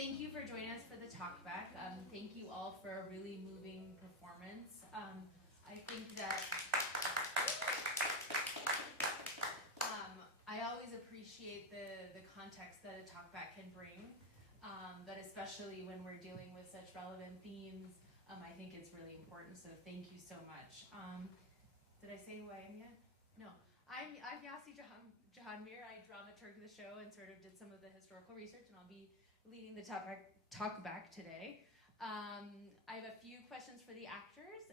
Thank you for joining us for the Talkback. Thank you all for a really moving performance. I think that I always appreciate the context that a Talkback can bring, but especially when we're dealing with such relevant themes, I think it's really important, so thank you so much. Did I say who I am yet? No. I'm Yasi Jahanmir. I dramaturged the show and sort of did some of the historical research, and I'll be leading the Talkback today. I have a few questions for the actors,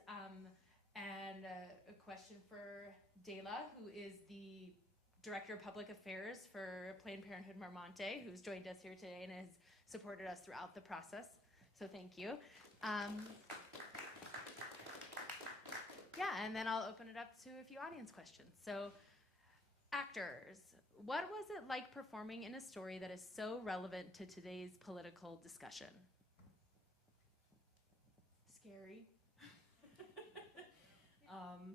and a question for Dela, who is the Director of Public Affairs for Planned Parenthood Marmonte, who's joined us here today and has supported us throughout the process. So thank you. Yeah, and then I'll open it up to a few audience questions. So, actors, what was it like performing in a story that is so relevant to today's political discussion? Scary.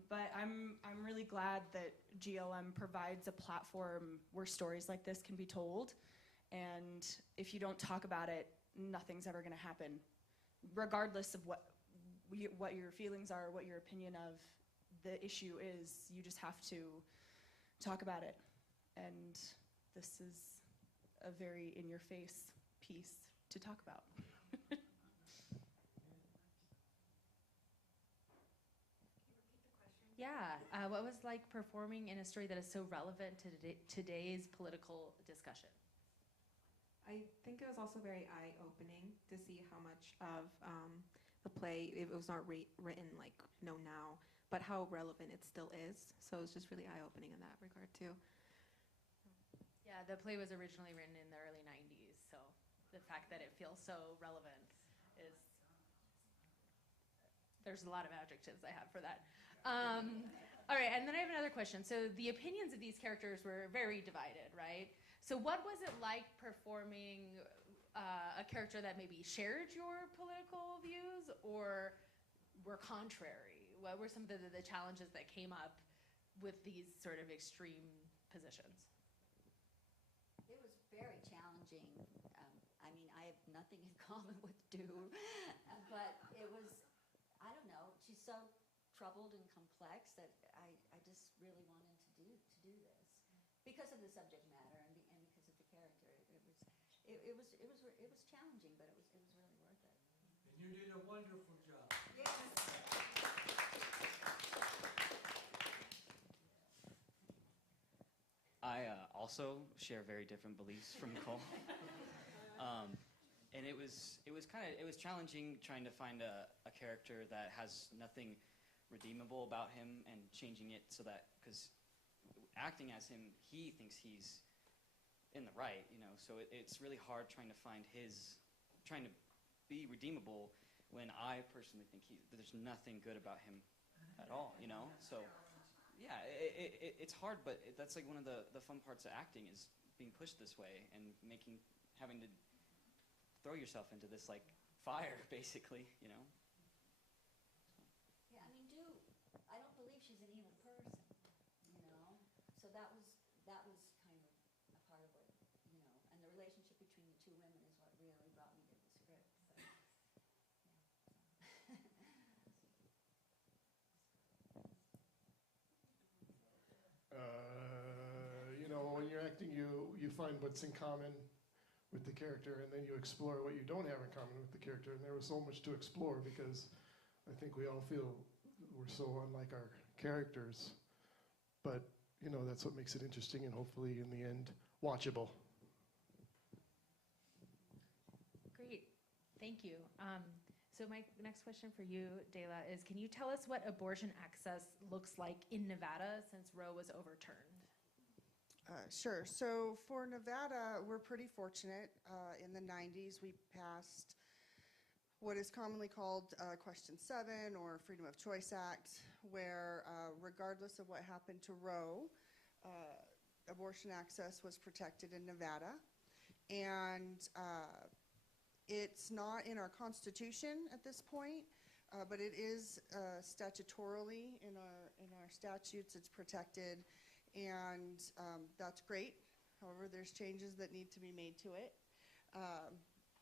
But I'm really glad that GLM provides a platform where stories like this can be told. And if you don't talk about it, nothing's ever going to happen, regardless of what your feelings are, what your opinion of the issue is. You just have to talk about it. And this is a very in-your-face piece to talk about. Yeah, what was like performing in a story that is so relevant to today's political discussion? I think it was also very eye-opening to see how much of the play, it was not written like now, but how relevant it still is. So it was just really eye-opening in that regard too. Yeah, the play was originally written in the early 90s, so the fact that it feels so relevant is, there's a lot of adjectives I have for that. All right, and then I have another question. So the opinions of these characters were very divided, right? So what was it like performing a character that maybe shared your political views or were contrary? What were some of the challenges that came up with these sort of extreme positions? It was very challenging. I mean, I have nothing in common with Du, but it was, I don't know, she's so troubled and complex that I just really wanted to do this because of the subject matter and because of the character. It was challenging, but it was really worth it. And you did a wonderful job. Yes. I also share very different beliefs from Nicole, and it was challenging trying to find a character that has nothing redeemable about him and changing it so that, because acting as him, he thinks he's in the right, so it's really hard trying to be redeemable when I personally think there's nothing good about him at all, so. Yeah, it's hard, but that's like one of the fun parts of acting is being pushed this way and having to throw yourself into this like fire, basically, Yeah, I mean, I don't believe she's an evil person, so that was kind of a part of it, and the relationship between the two women is what really brought me to the script. But, yeah, when you're acting, you find what's in common with the character, and then you explore what you don't have in common with the character. And there was so much to explore because I think we all feel we're so unlike our characters. But, that's what makes it interesting and hopefully, in the end, watchable. Great, thank you. So my next question for you, Dela, is can you tell us what abortion access looks like in Nevada since Roe was overturned? Sure. So for Nevada, we're pretty fortunate. In the 90s, we passed what is commonly called Question 7 or Freedom of Choice Act, where regardless of what happened to Roe, abortion access was protected in Nevada. And it's not in our Constitution at this point, but it is statutorily in our statutes. It's protected. And that's great. However, there's changes that need to be made to it.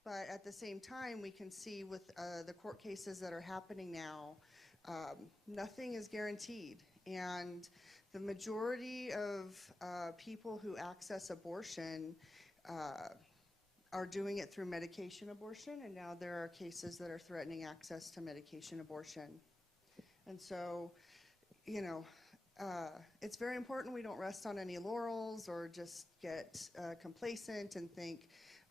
But at the same time, we can see with the court cases that are happening now, nothing is guaranteed. And the majority of people who access abortion are doing it through medication abortion, and now there are cases that are threatening access to medication abortion. And so, it's very important we don't rest on any laurels or just get complacent and think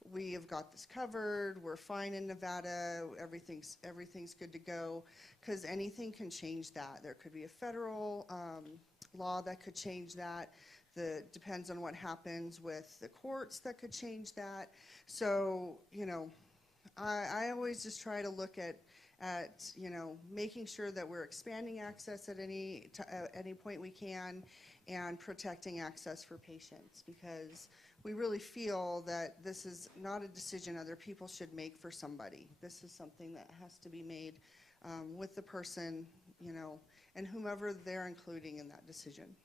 we have got this covered, we're fine in Nevada, everything's good to go, because anything can change that. There could be a federal law that could change that. Depends on what happens with the courts that could change that. So, I always just try to look at making sure that we're expanding access at any point we can and protecting access for patients, because we really feel that this is not a decision other people should make for somebody. This is something that has to be made with the person, and whomever they're including in that decision.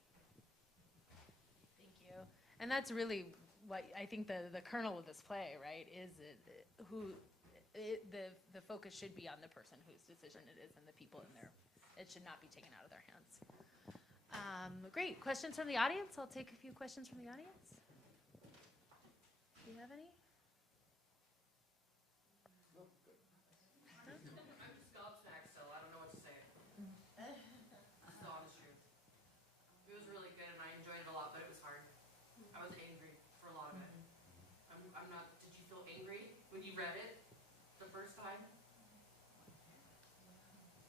Thank you. And that's really what I think the kernel of this play, right, is the focus should be on the person whose decision it is and the people in there. It should not be taken out of their hands. Great. Questions from the audience? I'll take a few questions from the audience. Do you have any? I'm just gobsmacked, so I don't know what to say. This is the honest truth. It was really good, and I enjoyed it a lot, but it was hard. I was angry for a lot of it. I'm not. Did you feel angry when you read it the first time?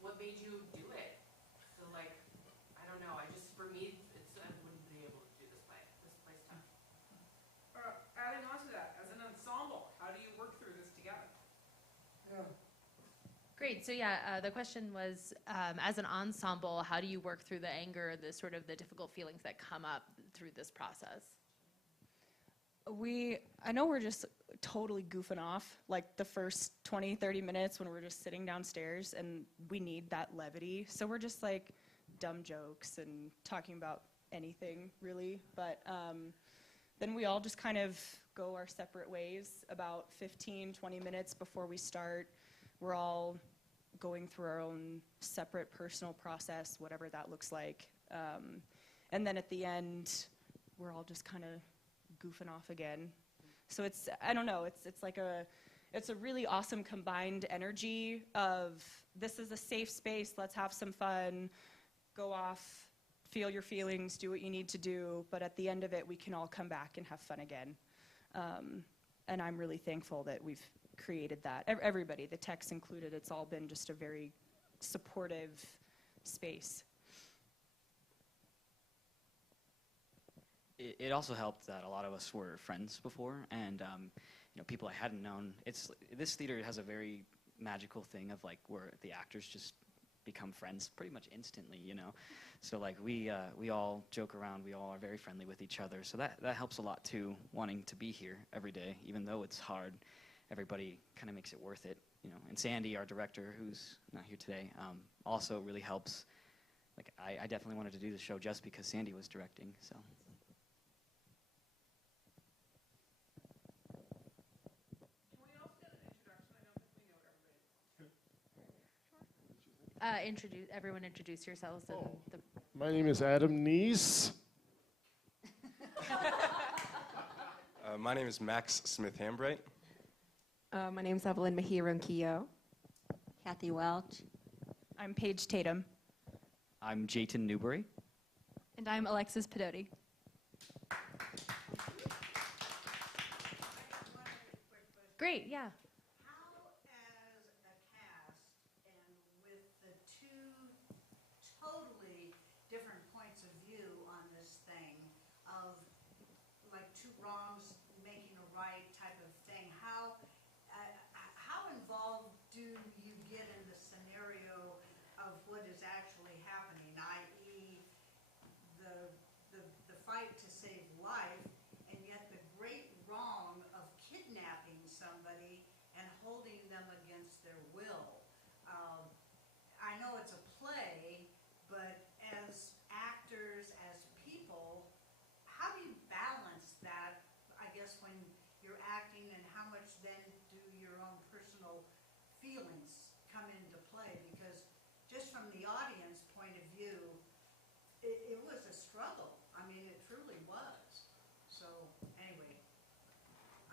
What made you do it? So I don't know. For me, I wouldn't be able to do this play. This play's tough. Adding on to that, as an ensemble, how do you work through this together? Great. So the question was, as an ensemble, how do you work through the anger, the difficult feelings that come up through this process? I know we're just totally goofing off, like the first 20, 30 minutes when we're just sitting downstairs, and we need that levity. So we're just like dumb jokes and talking about anything really. But then we all just kind of go our separate ways. About 15, 20 minutes before we start, we're all going through our own separate personal process, whatever that looks like. And then at the end, we're all just kind of goofing off again. So it's, I don't know, it's like it's a really awesome combined energy of, this is a safe space, let's have some fun, go off, feel your feelings, do what you need to do, but at the end of it, we can all come back and have fun again. And I'm really thankful that we've created that. Everybody, the techs included, it's all been just a very supportive space. It also helped that a lot of us were friends before, and you know, people I hadn't known. This theater has a very magical thing of like where the actors just become friends pretty much instantly, you know. So like we all joke around, we all are very friendly with each other. So that helps a lot too, wanting to be here every day, even though it's hard. Everybody kind of makes it worth it, you know. And Sandy, our director, who's not here today, also really helps. Like I definitely wanted to do the show just because Sandy was directing, so. Everyone introduce yourselves. And My name is Adam Neese. My name is Max Smith-Hambright. My name's Evelyn Mahirunkiyo. Kathy Welch. I'm Paige Tatum. I'm Jayton Newbury. And I'm Alexis Pedotti. Great, yeah.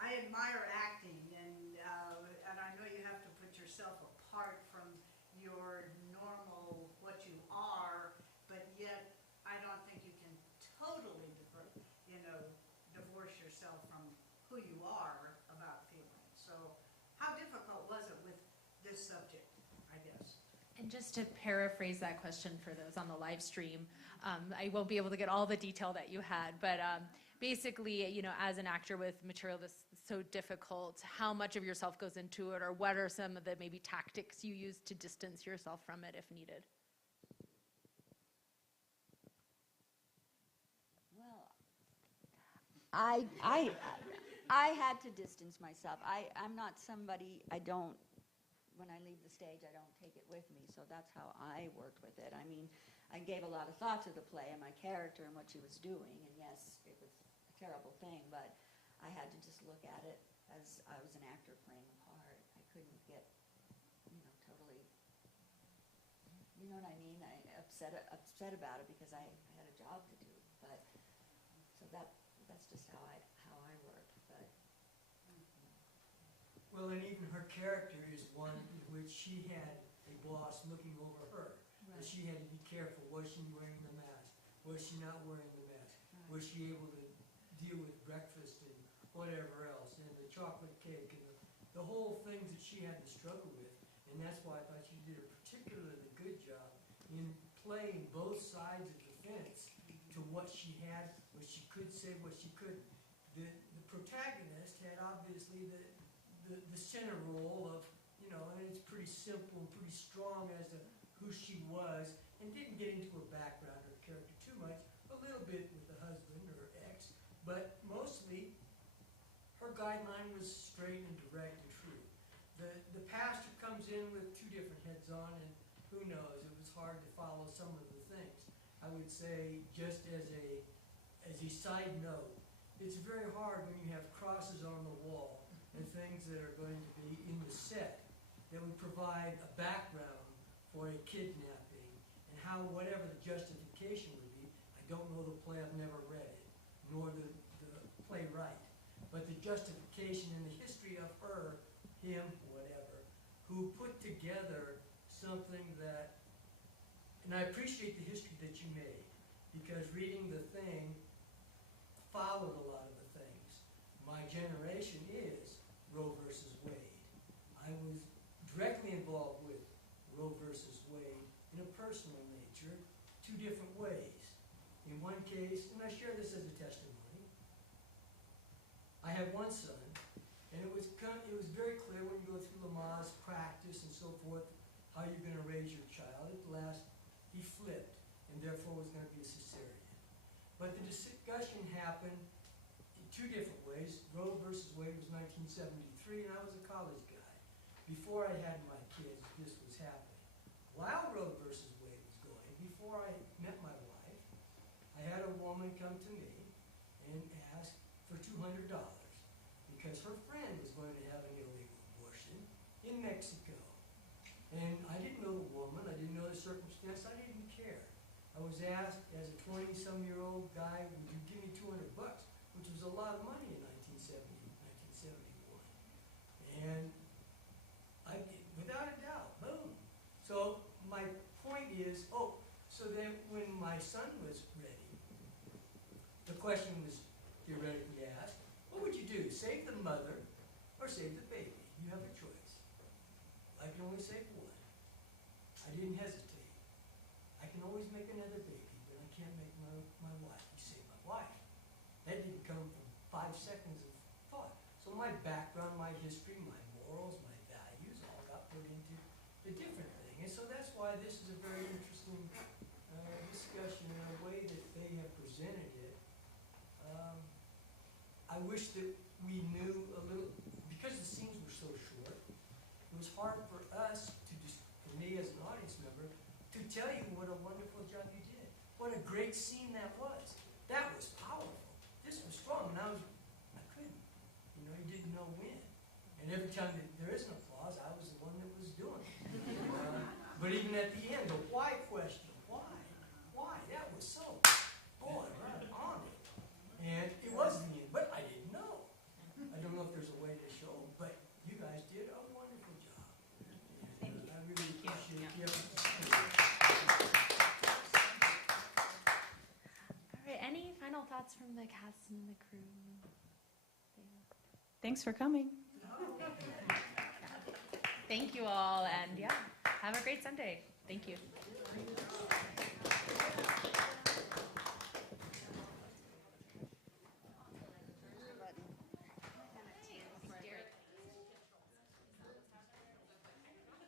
I admire acting, and I know you have to put yourself apart from your normal, what you are, but yet I don't think you can totally, divorce yourself from who you are about feeling. So how difficult was it with this subject, I guess? And just to paraphrase that question for those on the live stream, I won't be able to get all the detail that you had, but basically, as an actor with material that's so difficult, how much of yourself goes into it, or what are some of the maybe tactics you use to distance yourself from it if needed? Well, I had to distance myself. I'm not somebody, when I leave the stage, I don't take it with me, so that's how I worked with it. I mean, I gave a lot of thought to the play and my character and what she was doing, and yes, it was a terrible thing, but I had to just look at it as I was an actor playing a part. I couldn't get, totally, you know what I mean? Upset about it because I had a job to do. But so that's just how I work. But well, and even her character is one in which she had a boss looking over her. right. That she had to be careful. Was she wearing the mask? Was she not wearing the mask? Right. Was she able to deal with breakfast and whatever else, and the chocolate cake, and the whole things that she had to struggle with. And that's why I thought she did a particularly good job in playing both sides of the fence to what she had, what she could say, what she couldn't. The protagonist had obviously the center role of, and it's pretty simple and pretty strong as to who she was, and didn't get into her background or character too much, a little bit with the husband or ex, but mostly her guideline was straight and direct and true. The pastor comes in with two different heads on, and who knows, it was hard to follow some of the things. would say, just as a side note, it's very hard when you have crosses on the wall and things that are going to be in the set that would provide a background for a kidnapping, and how whatever the justification would be. I don't know the play, I've never read it, nor the playwright. But the justification and the history of her, him, whatever, who put together something that, and I appreciate the history that you made, because reading the thing followed a lot of the things. My generation is Roe versus Wade. I was directly involved with Roe versus Wade in a personal nature, 2 different ways. In one case, and I share this as a testimony, I had one son, and it was very clear when you go through Lamaze practice and so forth, how you're going to raise your child. At the last, he flipped, and therefore was going to be a cesarean. But the discussion happened in 2 different ways. Roe versus Wade was 1973, and I was a college guy. Before I had my kids, this was happening. While Roe versus Wade was going, before I met my wife, I had a woman come to me and ask for $200 because her friend was going to have an illegal abortion in Mexico. And I didn't know the woman, I didn't know the circumstance, I didn't care. I was asked as a 20-some-year-old guy, would you give me $200, which was a lot of money in 1971. And I, without a doubt, boom. So my point is, so then when my son was ready, the question was theoretically asked, what would you do, save the mother or save the baby? You have a choice. I can only save one. I didn't hesitate. I can always make another baby, but I can't make my wife. You save my wife. That didn't come from 5 seconds of thought. So my background, my history, my morals, my values all got put into the different thing. And so that's why this is a very interesting discussion in a way that they have presented it. I wish that we knew a little, because the scenes were so short, it was hard for us to for me as an audience member, to tell you what a wonderful job you did. What a great scene that was. That was powerful. This was strong, and I couldn't. You didn't know when. And every time that there is an applause, I was the one that was doing it. But even at the end, the why question, why? Why? That was so, boy, right on it. And it was the end, but I didn't know. I don't know if there's a way to show, but you guys did a wonderful job. Thank you. I really appreciate the effort. All right, any final thoughts from the cast and the crew? Thanks for coming. Thank you all, and have a great Sunday. Thank you.